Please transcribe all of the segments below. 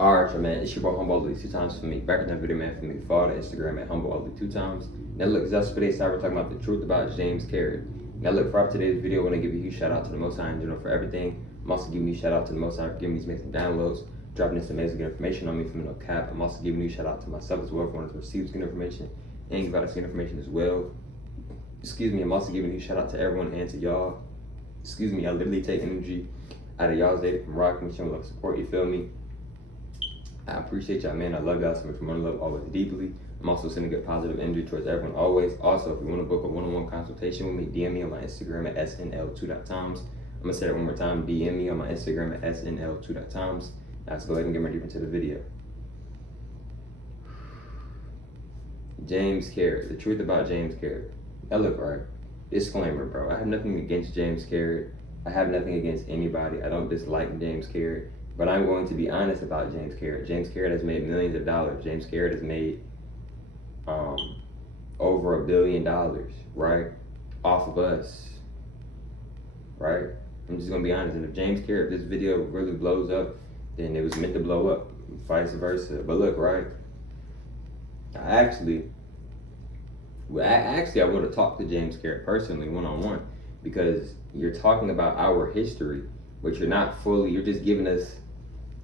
Alright, man, it's your boy Humble Ugly 2 times for me. Back in that video, man, for me. Follow the Instagram at Humble Ugly 2 times. Now look, that's for today's side, we're talking about the truth about James Carrot. Now look, for today's video, I want to give a huge shout out to the Most High in general for everything. I'm also giving you a shout out to the Most High for giving me these amazing downloads, dropping this amazing good information on me from no cap. I'm also giving you a shout out to myself as well for wanting to receive this good information and give out this good information as well. Excuse me, I'm also giving you a shout out to everyone and to y'all. Excuse me, I literally take energy out of y'all's day from rocking with your love support, you feel me? I appreciate y'all, man. I love y'all so much. From one love always deeply. I'm also sending good positive energy towards everyone always. Also, if you want to book a one-on-one consultation with me, DM me on my Instagram at snl2.times. I'm gonna say it one more time. DM me on my Instagram at snl2.times. Now let's go ahead and get ready into the video. James Carrot. The truth about James Carrot. Now look, right. Disclaimer, bro. I have nothing against James Carrot. I have nothing against anybody. I don't dislike James Carrot. But I'm going to be honest about James Carrot. James Carrot has made millions of dollars. James Carrot has made over $1 billion, right? Off of us, right? I'm just gonna be honest. And if James Carrot, if this video really blows up, then it was meant to blow up, vice versa. But look, right? I want to talk to James Carrot personally, one-on-one, because you're talking about our history, but you're not fully. You're just giving us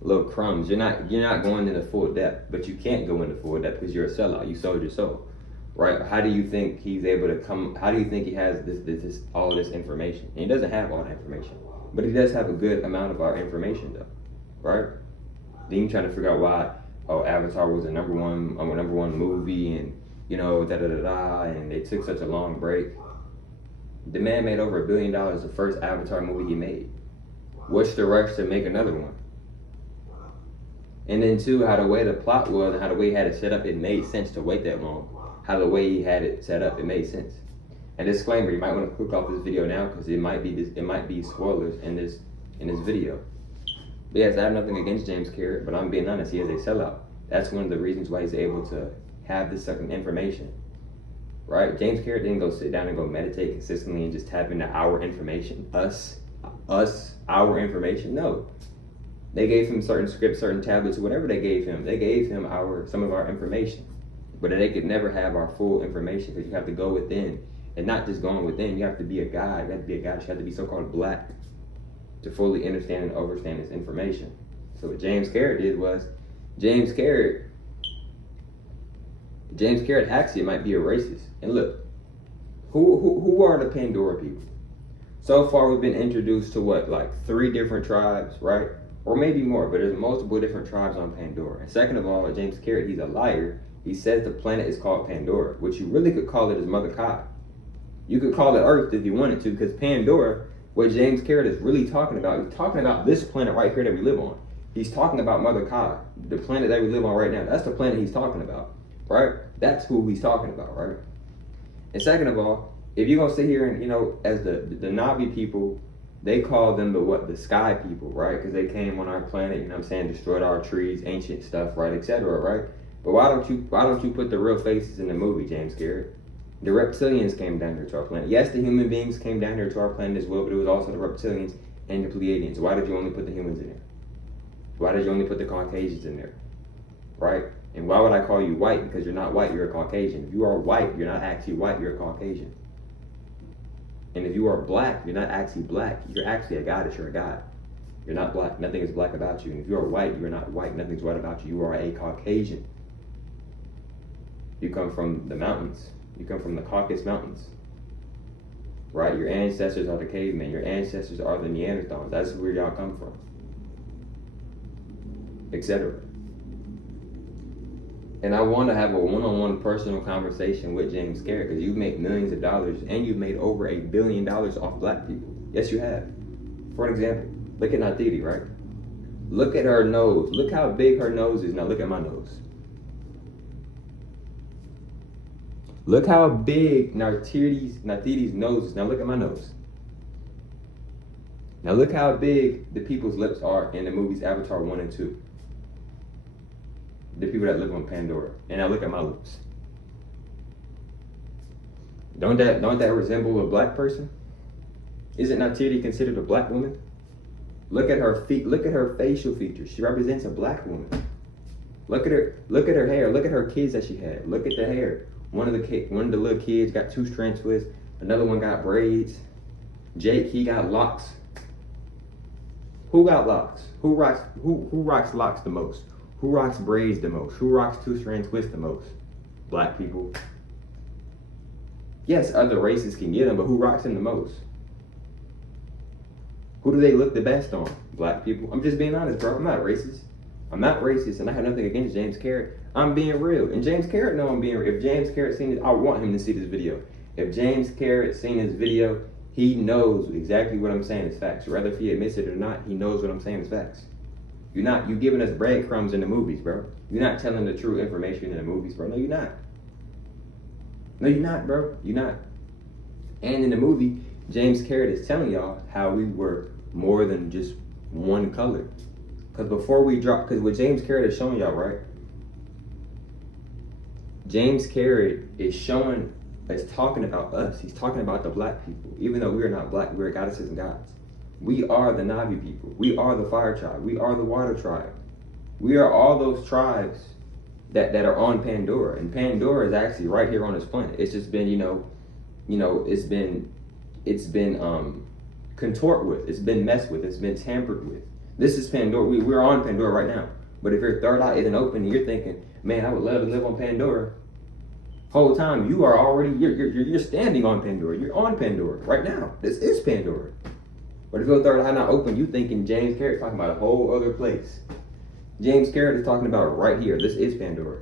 little crumbs. You're not going into full depth, but you can't go into full depth because you're a sellout. You sold your soul, right? How do you think he's able to come? How do you think he has this all this information? And he doesn't have all the information, but he does have a good amount of our information, though, right? Then you're trying to figure out why Avatar was a number one movie, and and they took such a long break. The man made over $1 billion the first Avatar movie he made. What's the rush to make another one? And then two, how the way the plot was and how the way he had it set up, it made sense to wait that long. How the way he had it set up, it made sense. And disclaimer, you might want to click off this video now because it might be spoilers in this video. But yes, I have nothing against James Carrot, but I'm being honest, he is a sellout. That's one of the reasons why he's able to have this certain information. Right? James Carrot didn't go sit down and go meditate consistently and just tap into our information. Our information. No. They gave him certain scripts, certain tablets, whatever they gave him. They gave him some of our information. But they could never have our full information because you have to go within. And not just going within, you have to be a guide. You have to be a guide. You have to be so-called black to fully understand and understand this information. So what James Carrot did was, James Carrot actually might be a racist. And look, who are the Pandora people? So far we've been introduced to what, like 3 different tribes, right? Or maybe more, but there's multiple different tribes on Pandora. And second of all, James Carrot, he's a liar. He says the planet is called Pandora, which you really could call it is Mother Kai. You could call it Earth if you wanted to, because Pandora, what James Carrot is really talking about, he's talking about this planet right here that we live on. He's talking about Mother Kai, the planet that we live on right now. That's the planet he's talking about, right? That's who he's talking about, right? And second of all, if you're gonna sit here and, as the Na'vi people, they call them the sky people, right? Because they came on our planet, destroyed our trees, ancient stuff, right, etc., right? But why don't you put the real faces in the movie, James Carrot? The reptilians came down here to our planet. Yes, the human beings came down here to our planet as well, but it was also the reptilians and the Pleiadians. Why did you only put the humans in there? Why did you only put the Caucasians in there, right? And why would I call you white? Because you're not white, you're a Caucasian. If you are white, you're not actually white, you're a Caucasian. And if you are black, you're not actually black. You're actually a goddess, you're a god. You're not black. Nothing is black about you. And if you are white, you're not white. Nothing's white about you. You are a Caucasian. You come from the mountains. You come from the Caucasus Mountains. Right? Your ancestors are the cavemen. Your ancestors are the Neanderthals. That's where y'all come from. Etc. And I want to have a one-on-one personal conversation with James Carrot because you've made millions of dollars and you've made over $1 billion off black people. Yes, you have. For an example, look at Natiri, right? Look at her nose. Look how big her nose is. Now look at my nose. Look how big Natiri's nose is. Now look at my nose. Now look how big the people's lips are in the movies Avatar 1 and 2. The people that live on Pandora. And now look at my lips. Don't that resemble a black person? Isn't Natiri considered a black woman? Look at her feet. Look at her facial features. She represents a black woman. Look at her. Look at her hair. Look at her kids that she had. Look at the hair. One of the little kids got 2-strand twists. Another one got braids. Jake, he got locks. Who got locks? Who rocks locks the most? Who rocks braids the most? Who rocks 2-strand twists the most? Black people. Yes, other races can get them, but who rocks them the most? Who do they look the best on? Black people. I'm just being honest, bro. I'm not racist. I'm not racist, and I have nothing against James Carrot. I'm being real. And James Carrot know I'm being real. If James Carrot seen this, I want him to see this video. If James Carrot seen this video, he knows exactly what I'm saying is facts. Whether if he admits it or not, he knows what I'm saying is facts. You giving us breadcrumbs in the movies, bro. You're not telling the true information in the movies, bro. No, you're not. No, you're not, bro. You're not. And in the movie, James Carrot is telling y'all how we were more than just one color. Because what James Carrot is showing y'all, right? James Carrot is talking about us. He's talking about the black people. Even though we are not black, we are goddesses and gods. We are the Navi people. We are the fire tribe. We are the water tribe. We are all those tribes that are on Pandora. And Pandora is actually right here on this planet. It's just been, it's been contort with. It's been messed with. It's been tampered with. This is Pandora. We're on Pandora right now. But if your third eye isn't open and you're thinking, man, I would love to live on Pandora, whole time you are already, you're standing on Pandora. You're on Pandora right now. This is Pandora. But if your third eye not open, you thinking James Carrot talking about a whole other place. James Carrot is talking about right here. This is Pandora.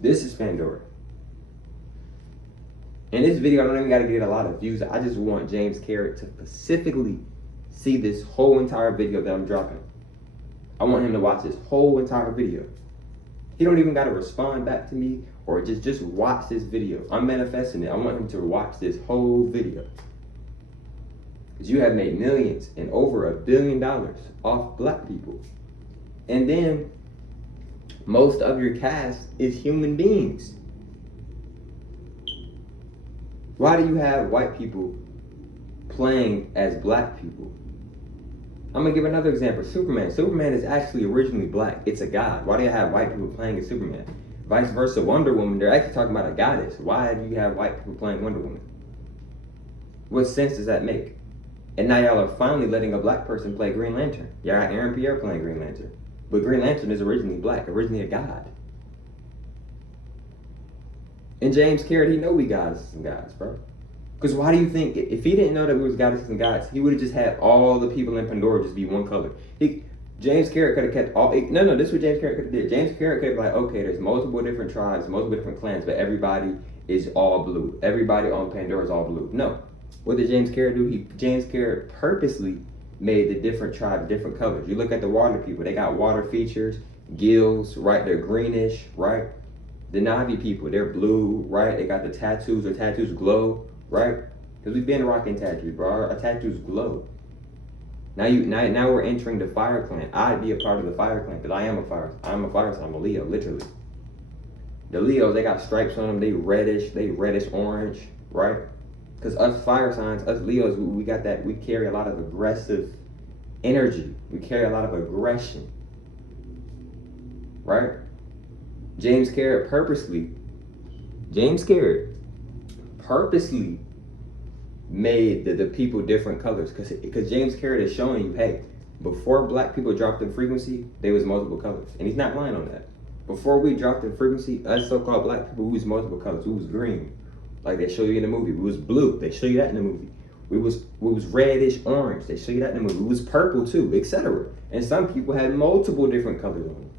This is Pandora. In this video, I don't even got to get a lot of views. I just want James Carrot to specifically see this whole entire video that I'm dropping. I want him to watch this whole entire video. He don't even got to respond back to me or just watch this video. I'm manifesting it. I want him to watch this whole video. Because you have made millions and over $1 billion off black people. And then most of your cast is human beings. Why do you have white people playing as black people? I'm gonna give another example. Superman. Superman is actually originally black. It's a god. Why do you have white people playing as Superman? Vice versa, Wonder Woman, they're actually talking about a goddess. Why do you have white people playing Wonder Woman? What sense does that make? And now y'all are finally letting a black person play Green Lantern. Y'all got Aaron Pierre playing Green Lantern. But Green Lantern is originally black, originally a god. And James Carrot, he know we goddesses and gods, bro. Because why do you think, if he didn't know that we was goddesses and gods, he would have just had all the people in Pandora just be one color. James Carrot could have kept all, no, this is what James Carrot could have did. James Carrot could have been like, okay, there's multiple different tribes, multiple different clans, but everybody is all blue. Everybody on Pandora is all blue. No. What did James Carrot do? James Carrot purposely made the different tribes different colors. You look at the water people, they got water features, gills, right? They're greenish, right? The Navi people, they're blue, right? They got the tattoos, their tattoos glow, right? Because we've been rocking tattoos, bro. Our tattoos glow. Now we're entering the fire clan. I'd be a part of the fire clan because I'm a fire sign. I'm a Leo, literally. The Leos, they got stripes on them. They reddish orange, right? Because us fire signs, us Leos, we got that. We carry a lot of aggressive energy. We carry a lot of aggression, right? James Carrot purposely made the people different colors because James Carrot is showing you, hey, before black people dropped in frequency, there was multiple colors. And he's not lying on that. Before we dropped in frequency, us so-called black people, we was multiple colors. We was green, like they show you in the movie. We was blue, they show you that in the movie. We was reddish orange, they show you that in the movie. We was purple too, etc. And some people had multiple different colors on them.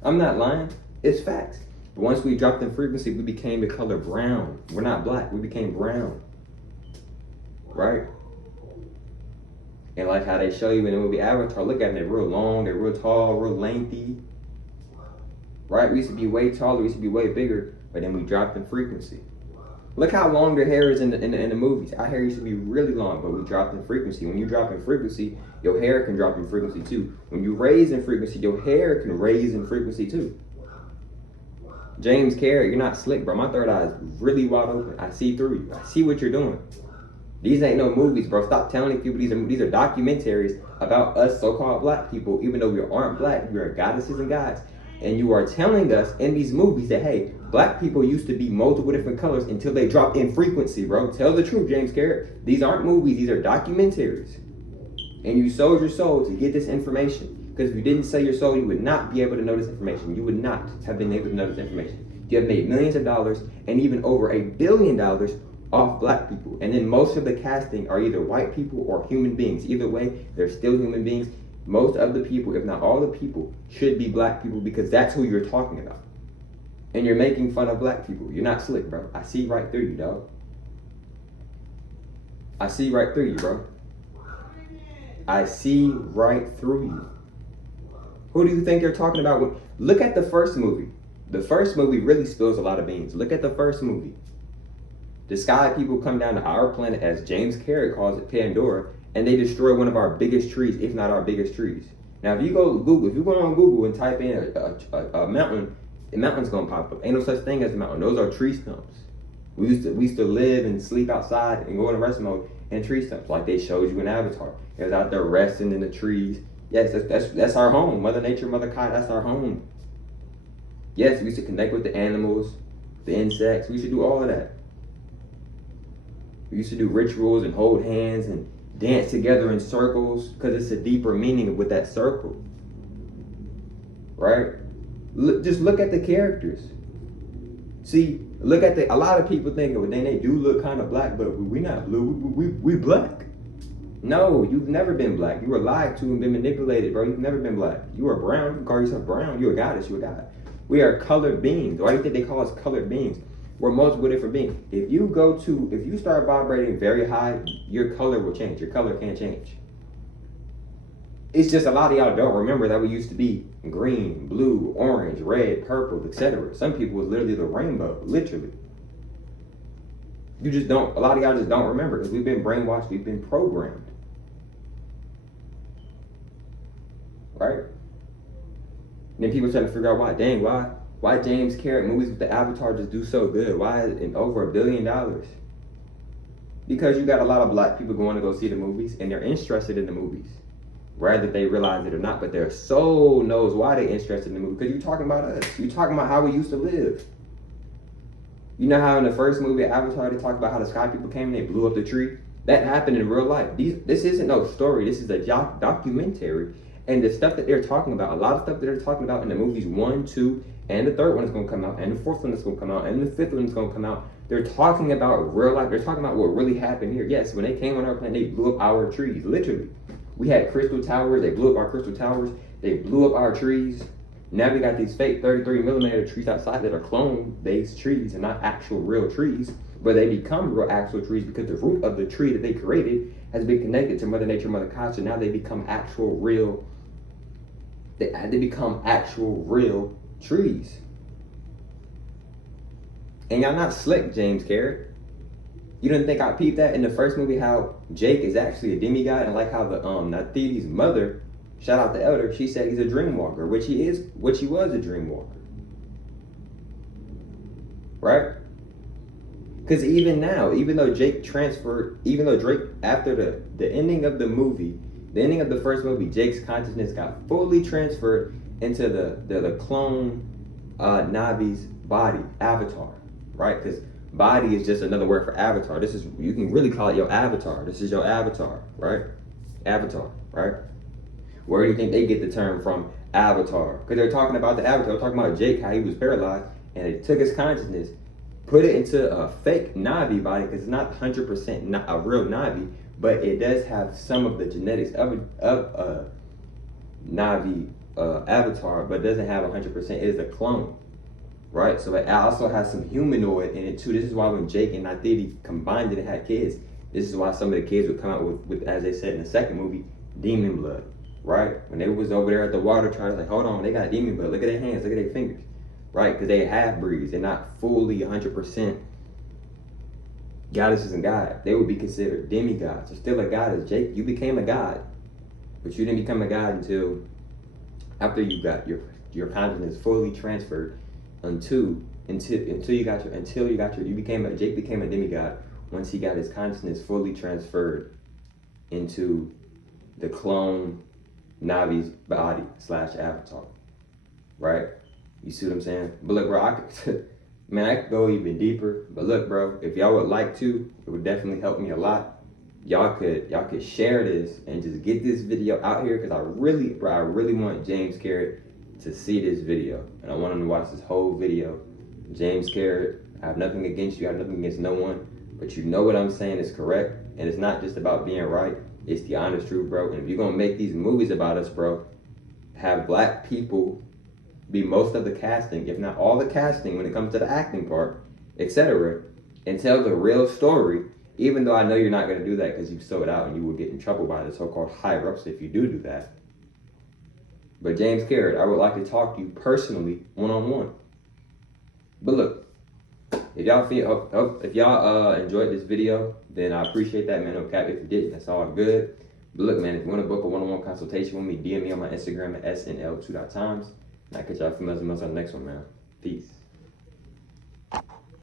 I'm not lying, it's facts. But once we dropped in frequency, we became the color brown. We're not black, we became brown. Right? And like how they show you in the movie Avatar, look at them, they're real long, they're real tall, real lengthy. Right? We used to be way taller, we used to be way bigger, but then we dropped in frequency. Look how long their hair is in the movies. Our hair used to be really long, but we dropped in frequency. When you drop in frequency, your hair can drop in frequency too. When you raise in frequency, your hair can raise in frequency too. James Carrot, you're not slick, bro. My third eye is really wide open. I see through you. I see what you're doing. These ain't no movies, bro. Stop telling people these are documentaries about us so-called black people, even though we aren't black. We are goddesses and gods. And you are telling us in these movies that, hey, black people used to be multiple different colors until they dropped in frequency, bro. Tell the truth, James Carrot. These aren't movies. These are documentaries. And you sold your soul to get this information. Because if you didn't sell your soul, you would not be able to know this information. You would not have been able to know this information. You have made millions of dollars and even over $1 billion off black people. And then most of the casting are either white people or human beings. Either way, they're still human beings. Most of the people, if not all the people, should be black people because that's who you're talking about. And you're making fun of black people. You're not slick, bro. I see right through you, dog. I see right through you, bro. I see right through you. Who do you think you're talking about? Look at the first movie. The first movie really spills a lot of beans. Look at the first movie. The sky people come down to our planet, as James Carrot calls it, Pandora, and they destroy one of our biggest trees, if not our biggest trees. Now, if you go on Google and type in a mountain, the mountain's gonna pop up. Ain't no such thing as a mountain. Those are tree stumps. We used to live and sleep outside and go in rest mode in tree stumps, like they showed you in Avatar. It was out there resting in the trees. Yes, that's our home. Mother Nature, Mother Kai, that's our home. Yes, we used to connect with the animals, the insects. We used to do all of that. We used to do rituals and hold hands and dance together in circles because it's a deeper meaning with that circle. Right? Just look at the characters. See, look at a lot of people think, well, then they do look kind of black, but we not blue, we black. No, you've never been black. You were lied to and been manipulated, bro. You've never been black. You are brown. You call yourself brown. You're a goddess. You're a god. We are colored beings. Why do you think they call us colored beings? We're multiple different beings. If you start vibrating very high, your color will change. Your color can't change. It's just a lot of y'all don't remember that we used to be green, blue, orange, red, purple, etc. Some people was literally the rainbow, literally. You just don't, a lot of y'all just don't remember because we've been brainwashed, we've been programmed. Right? And then people trying to figure out why James Carrot movies with the Avatar just do so good? Why in over $1 billion? Because you got a lot of black people going to go see the movies and they're interested in the movies. Whether they realize it or not, but their soul knows why they're interested in the movie. Because you're talking about us. You're talking about how we used to live. You know how in the first movie, Avatar, they talked about how the sky people came and they blew up the tree? That happened in real life. This isn't no story. This is a documentary. And the stuff that they're talking about, a lot of stuff that they're talking about in the movies 1, 2, and the third one is going to come out, and the fourth one is going to come out, and the fifth one is going to come out. They're talking about real life. They're talking about what really happened here. Yes, when they came on our planet, they blew up our trees, literally. We had crystal towers. They blew up our crystal towers. They blew up our trees. Now we got these fake 33 millimeter trees outside that are clone-based trees and not actual real trees, but they become real actual trees because the root of the tree that they created has been connected to Mother Nature, Mother Kai. So now they become actual real. They become actual real trees. And y'all not slick, James Carrot. You didn't think I peeped that in the first movie how Jake is actually a demigod, and like how the Nativi's mother, shout out the elder, she said he's a dream walker, which he was a dream walker. Right? Because even now, even though Drake after the ending of the movie, the ending of the first movie, Jake's consciousness got fully transferred into the clone Navi's body, avatar, right? Because body is just another word for avatar. You can really call it your avatar. This is your avatar, right? Avatar, right? Where do you think they get the term from, avatar? Because they're talking about the avatar. They're talking about Jake, how he was paralyzed, and they took his consciousness, put it into a fake Navi body, because it's not 100% a real Navi, but it does have some of the genetics of a Navi avatar, but it doesn't have 100%. It is a clone, right? So it also has some humanoid in it too. This is why when Jake and Nativi combined it and had kids, this is why some of the kids would come out with, as they said in the second movie, demon blood, right? When they was over there at the water trying to like, hold on, they got demon blood. Look at their hands, look at their fingers, right? Because they half breeds. They're not fully 100% goddesses and God. They would be considered demigods. You're still a goddess. Jake, you became a god, but you didn't become a god until after you got your consciousness fully transferred Jake became a demigod, once he got his consciousness fully transferred into the clone Navi's body / avatar, right? You see what I'm saying? But look, bro, I could go even deeper. But look, bro, if y'all would like to, it would definitely help me a lot. Y'all could share this and just get this video out here, because I really want James Carrot to see this video, and I want him to watch this whole video. James Carrot, I have nothing against you, I have nothing against no one, but you know what I'm saying is correct, and it's not just about being right, it's the honest truth, bro. And if you're gonna make these movies about us, bro, have black people be most of the casting, if not all the casting when it comes to the acting part, etc., and tell the real story, even though I know you're not gonna do that because you sold out and you will get in trouble by the so-called higher-ups if you do that. But James Carrot, I would like to talk to you personally, one-on-one. But look, if y'all enjoyed this video, then I appreciate that, man. No cap. If you didn't, that's all good. But look, man, if you want to book a one-on-one consultation with me, DM me on my Instagram at snl2.times. And I'll catch y'all females and males on the next one, man. Peace.